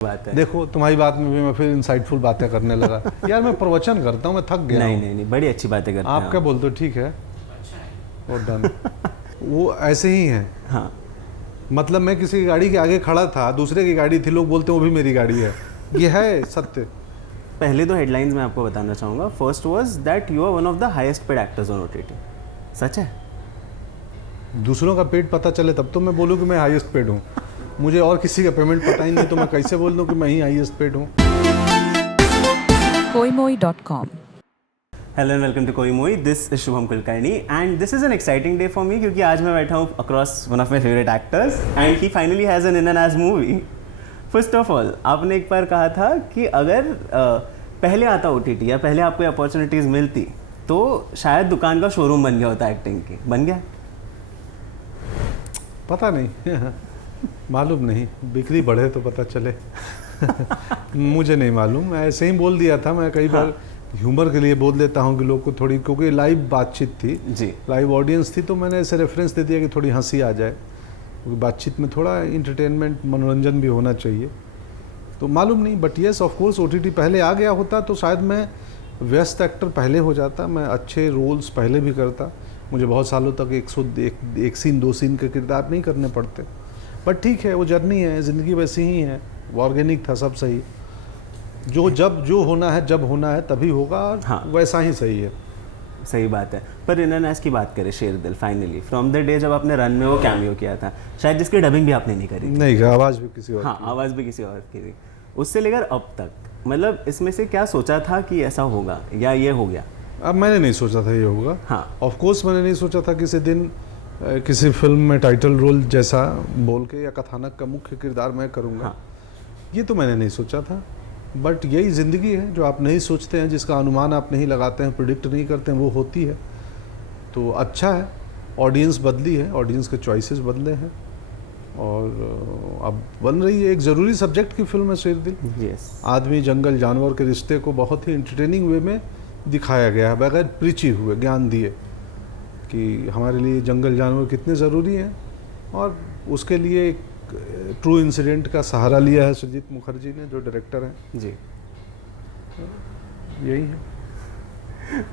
बात है। देखो तुम्हारी बात में भी मैं फिर इंसाइटफुल बातें करने लगा। यार मैं प्रवचन करता हूँ, मैं थक गया हूँ। नहीं, बड़ी अच्छी बातें करते हैं आप क्या बोलते हो? ठीक है, वो डन। वो ऐसे ही है। हाँ, मतलब मैं किसी की गाड़ी के आगे खड़ा था, दूसरे की गाड़ी थी, लोग बोलते हैं वो भी मेरी गाड़ी है। ये है सत्य। पहले तो हेडलाइंस में आपको बताना चाहूँगा। First was that you are one of the highest paid actors on OTT. सच है? दूसरों का पेड पता चले तब तो मैं बोलूँ कि मैं हाईएस्ट पेड हूँ। मुझे और किसी का पेमेंट पता ही नहीं, तो मैं कैसे बोल दूँ कि मैं ही हाईएस्ट पेड हूँ। koimoi.com. Hello and welcome to Koimoi. This is Shubham Kulkarni and this is an exciting day for me क्योंकि आज मैं बैठा हूँ across one of my favourite actors and he finally has an in an edge movie. First of all, आपने एक बार कहा था कि अगर पहले आता ओटीटी या पहले आपको अपॉर्चुनिटीज़ मिलती तो शायद दुकान का शोरूम बन गया होता एक्टिंग की। बन गया? पता नहीं। मालूम नहीं, बिक्री बढ़े तो पता चले। मुझे नहीं मालूम, ऐसे ही बोल दिया था। मैं कई बार ह्यूमर के लिए बोल देता हूँ कि लोग को थोड़ी, क्योंकि लाइव बातचीत थी जी, लाइव ऑडियंस थी, तो मैंने ऐसे रेफरेंस दे दिया कि थोड़ी हंसी आ जाए, क्योंकि बातचीत में थोड़ा इंटरटेनमेंट, मनोरंजन भी होना चाहिए। तो मालूम नहीं, but yes of course OTT पहले आ गया होता तो शायद मैं व्यस्त एक्टर पहले हो जाता, मैं अच्छे रोल्स पहले भी करता। मुझे बहुत सालों तक एक सीन 2 सीन के किरदार नहीं करने पड़ते। बट ठीक है, वो जर्नी है, ज़िंदगी वैसी ही है, वो ऑर्गेनिक था, सब सही। जो होना है, जब होना है तभी होगा, और हाँ, वैसा ही सही है। सही बात है। पर इनएनएस की बात करें, शेर दिल, फाइनली फ्रॉम द डे जब आपने रन में वो कैमियो किया था, शायद जिसकी डबिंग भी आपने नहीं करी थी। नहीं, आवाज़ भी किसी और हाँ, की। आवाज़ भी किसी और की थी। उससे लेकर अब तक, मतलब इसमें से क्या सोचा था कि ऐसा होगा या ये हो गया? अब मैंने नहीं सोचा था ये होगा। हाँ, ऑफ कोर्स मैंने नहीं सोचा था किसी दिन किसी फिल्म में टाइटल रोल जैसा बोल के या कथानक का मुख्य किरदार मैं करूँगा। हाँ, ये तो मैंने नहीं सोचा था। बट यही ज़िंदगी है, जो आप नहीं सोचते हैं, जिसका अनुमान आप नहीं लगाते हैं, प्रिडिक्ट नहीं करते हैं, वो होती है। तो अच्छा है, ऑडियंस बदली है, ऑडियंस के चॉइसेस बदले हैं, और अब बन रही है। एक ज़रूरी सब्जेक्ट की फिल्म है शेर दिल। यस, आदमी जंगल जानवर के रिश्ते को बहुत ही इंटरटेनिंग वे में दिखाया गया है, बगैर प्रीची हुए ज्ञान दिए कि हमारे लिए जंगल जानवर कितने ज़रूरी हैं, और उसके लिए एक ट्रू इंसिडेंट का सहारा लिया है सुजीत मुखर्जी ने, जो डायरेक्टर हैं। जी। यही है।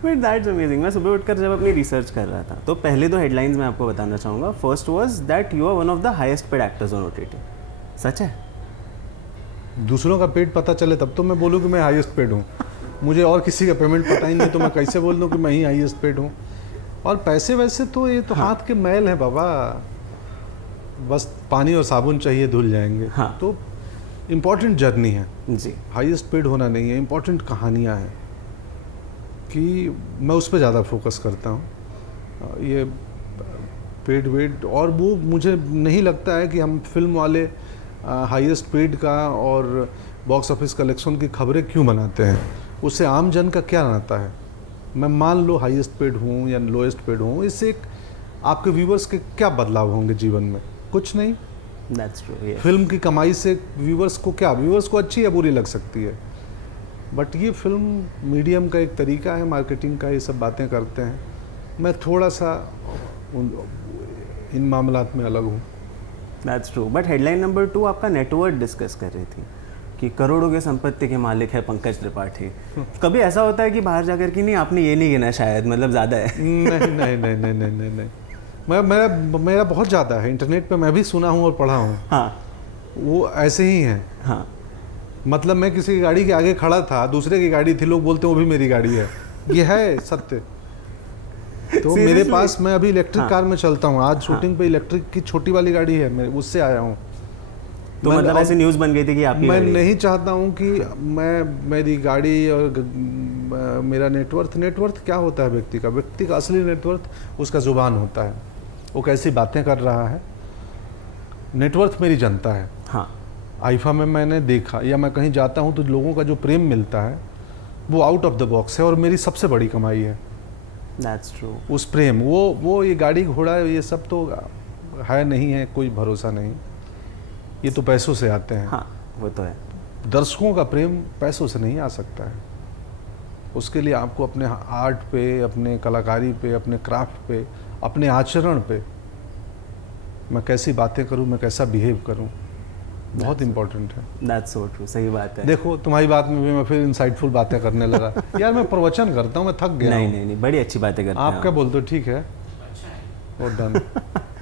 But that's amazing. मैं सुबह उठकर जब अपनी रिसर्च कर रहा था तो पहले तो हेडलाइंस में आपको बताना चाहूँगा। First was that you are one of the highest paid actors on OTT. सच है? दूसरों का पेड पता चले तब तो मैं बोलूँ कि मैं हाईएस्ट पेड हूँ। मुझे और किसी का पेमेंट पता ही नहीं, तो मैं कैसे बोल दूँ कि मैं ही हाईएस्ट पेड हूँ। और पैसे वैसे तो ये तो हाथ के मैल है बाबा, बस पानी और साबुन चाहिए, धुल जाएंगे। हाँ, तो इम्पॉर्टेंट जर्नी है, जी, हाईएस्ट पेड होना नहीं है, इम्पॉर्टेंट कहानियाँ हैं कि मैं उस पर ज़्यादा फोकस करता हूँ। ये पेड वेड, और वो मुझे नहीं लगता है कि हम फिल्म वाले हाईएस्ट पेड का और बॉक्स ऑफिस कलेक्शन की खबरें क्यों बनाते हैं। उससे आम जन का क्या नाता है। मैं मान लो हाईएस्ट पेड हूँ या लोएस्ट पेड हूँ, इससे एक आपके व्यूवर्स के क्या बदलाव होंगे जीवन में? कुछ नहीं। That's true. यस, फिल्म की कमाई से व्यूवर्स को क्या, व्यूवर्स को अच्छी या बुरी लग सकती है, बट ये फिल्म मीडियम का एक तरीका है मार्केटिंग का, ये सब बातें करते हैं। मैं थोड़ा सा इन मामलात में अलग हूँ। That's true. But headline number 2 आपका नेटवर्थ डिस्कस कर रही थी कि करोड़ों के संपत्ति के मालिक है पंकज त्रिपाठी। कभी ऐसा होता है कि बाहर जाकर कि नहीं आपने ये नहीं गिना, शायद मतलब ज़्यादा है? नहीं नहीं नहीं नहीं नहीं नहीं नहीं, मेरा बहुत ज़्यादा है। इंटरनेट पे मैं भी सुना हूँ और पढ़ा हूँ। हाँ, वो ऐसे ही है। हाँ, मतलब मैं किसी की गाड़ी के आगे खड़ा था, दूसरे की गाड़ी थी, लोग बोलते हैं वो भी मेरी गाड़ी है। ये है सत्य। तो मेरे पास, मैं अभी इलेक्ट्रिक कार में चलता हूँ। आज शूटिंग पे इलेक्ट्रिक की छोटी वाली गाड़ी है, मैं उससे आया हूँ। तो मतलब ऐसी न्यूज़ बन गई थी कि आपकी मैं गाड़ी है? नहीं चाहता हूँ कि मेरी गाड़ी और मेरा नेटवर्थ क्या होता है व्यक्ति का असली नेटवर्थ उसका जुबान होता है, वो कैसी बातें कर रहा है। नेटवर्थ मेरी जनता है। हाँ, आईफा में मैंने देखा, या मैं कहीं जाता हूँ तो लोगों का जो प्रेम मिलता है वो आउट ऑफ द बॉक्स है, और मेरी सबसे बड़ी कमाई है दैट्स ट्रू। उस प्रेम। वो ये गाड़ी घोड़ा ये सब तो है नहीं है, कोई भरोसा नहीं। ये तो पैसों से आते हैं। हाँ, वो तो है। दर्शकों का प्रेम पैसों से नहीं आ सकता है। उसके लिए आपको अपने आर्ट पे, अपने कलाकारी पे, अपने क्राफ्ट पे, अपने आचरण पे, मैं कैसी बातें करूं, मैं कैसा बिहेव करूं, बहुत इंपॉर्टेंट है। दैट्स सो ट्रू, सही बात है। देखो तुम्हारी बात में भी मैं फिर इंसाइटफुल बातें करने लगा। यार मैं प्रवचन करता हूँ, मैं थक गया नहीं हूँ। नहीं नहीं, बड़ी अच्छी बातें करते हैं आप क्या बोलते हो? ठीक है, और डन।